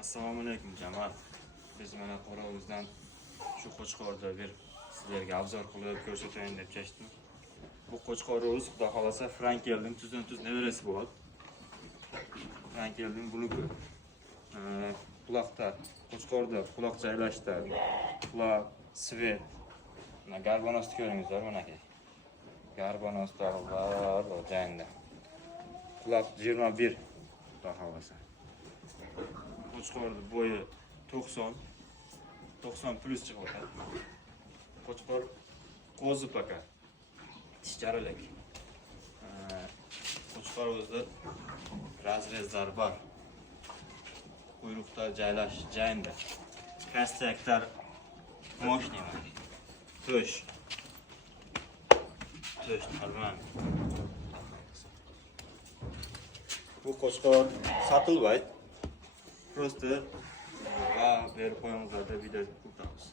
Assalomu alaykum jamoat. Biz mana Qorovuzdan shu qo'chqorda bir sizlarga obzor qilib ko'rsatayin deb chaqdim. Bu qo'chqorimiz xudo xolasa Frankelning tuzdan tuz nevarasi bo'ladi. Frankelning buluki. Quloqda, qo'chqorda quloq joylashda, quloq, svet, mana garbanosni ko'ringizlar mana aka. Garbanos dog'lar bor joyida. Quloq 21 xudo xolasa. Qo'chqorning bo'yi 90 plus chiqadi. Qo'chqor qo'zi paka. Tishcharalik. Qo'chqor o'zida razrezlar bor. Quyruqda joylash joyida. Kastaklar moshni. To'sh normal. Bu qo'chqor sotilmaydi. Просто berib qo'yingizlarda video kurtamiz.